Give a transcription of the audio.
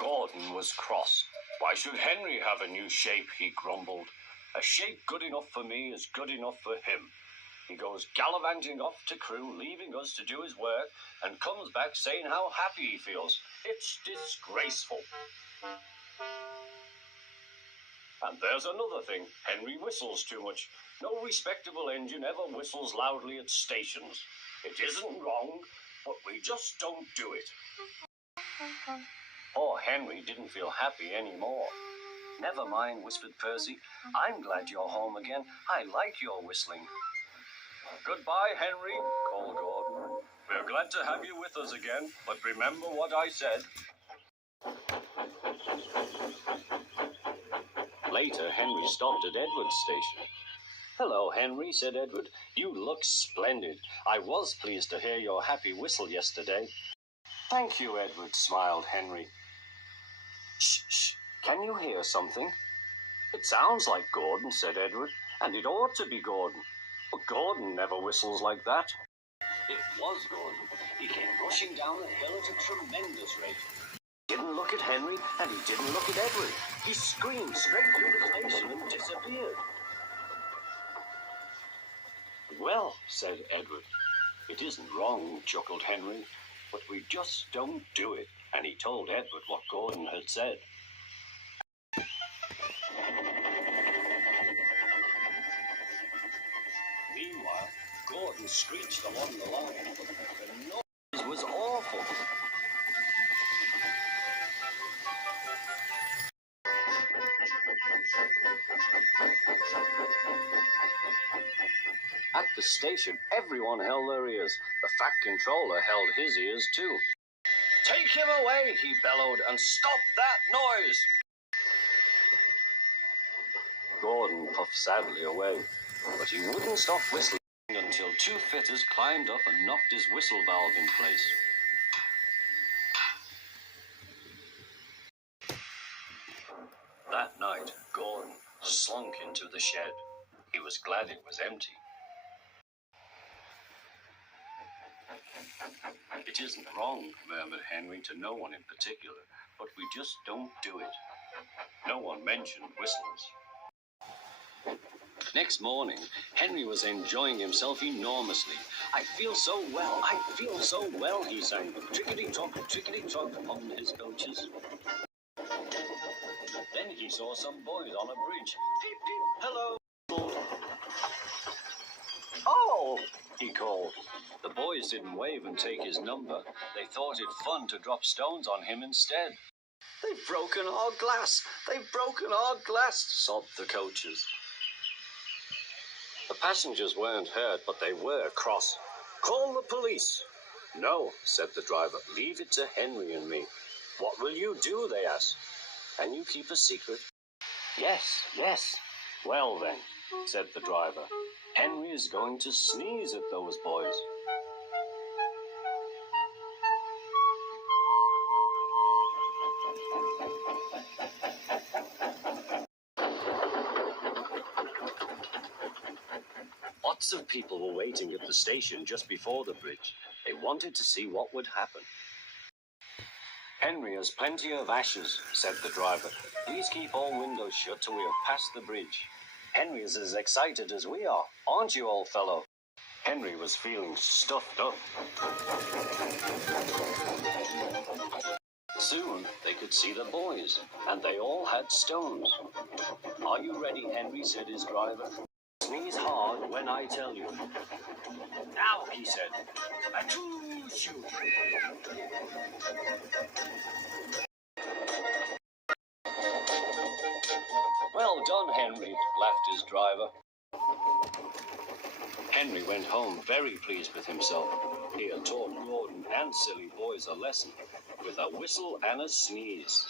Gordon was cross. Why should Henry have a new shape, he grumbled. A shape good enough for me is good enough for him. He goes gallivanting off to Crewe, leaving us to do his work, and comes back saying how happy he feels. It's disgraceful. And there's another thing. Henry whistles too much. No respectable engine ever whistles loudly at stations. It isn't wrong, but we just don't do it. Poor Henry didn't feel happy anymore. Never mind, whispered Percy. I'm glad you're home again. I like your whistling. Goodbye, Henry, called Gordon. We're glad to have you with us again, but remember what I said. Later, Henry stopped at Edward's station. Hello, Henry, said Edward. You look splendid. I was pleased to hear your happy whistle yesterday. Thank you, Edward, smiled Henry. Shh, shh. Can you hear something? It sounds like Gordon, said Edward, and it ought to be Gordon. But Gordon never whistles like that. It was Gordon. He came rushing down the hill at a tremendous rate. He didn't look at Henry, and he didn't look at Edward. He screamed straight through the station and disappeared. Well, said Edward. It isn't wrong, chuckled Henry, but we just don't do it. And he told Edward what Gordon had said. Meanwhile, Gordon screeched along the line. The noise was awful. At the station, everyone held their ears. The Fat Controller held his ears too. Take him away, he bellowed, and stop that noise! Gordon puffed sadly away, but he wouldn't stop whistling until two fitters climbed up and knocked his whistle valve in place. That night, Gordon slunk into the shed. He was glad it was empty. It isn't wrong, murmured Henry to no one in particular, but we just don't do it. No one mentioned whistles. Next morning, Henry was enjoying himself enormously. I feel so well, he sang. Trickety-tock, among his coaches. Then he saw some boys on a bridge. Peep, peep, hello. Oh, he called. The boys didn't wave and take his number. They thought it fun to drop stones on him instead. They've broken our glass, sobbed the coaches. The passengers weren't hurt, but they were cross. Call the police. No, said the driver. Leave it to Henry and me. What will you do, they asked. Can you keep a secret? Yes. Well then, said the driver. Henry is going to sneeze at those boys. Lots of people were waiting at the station just before the bridge. They wanted to see what would happen. Henry has plenty of ashes, said the driver. Please keep all windows shut till we have passed the bridge. Henry is as excited as we are, aren't you, old fellow? Henry was feeling stuffed up. Soon they could see the boys, and they all had stones. Are you ready, Henry, said his driver. Sneeze hard when I tell you. Now, he said. Achoo, shoot. Well done, Henry, laughed his driver. Henry went home very pleased with himself. He had taught Gordon and silly boys a lesson with a whistle and a sneeze.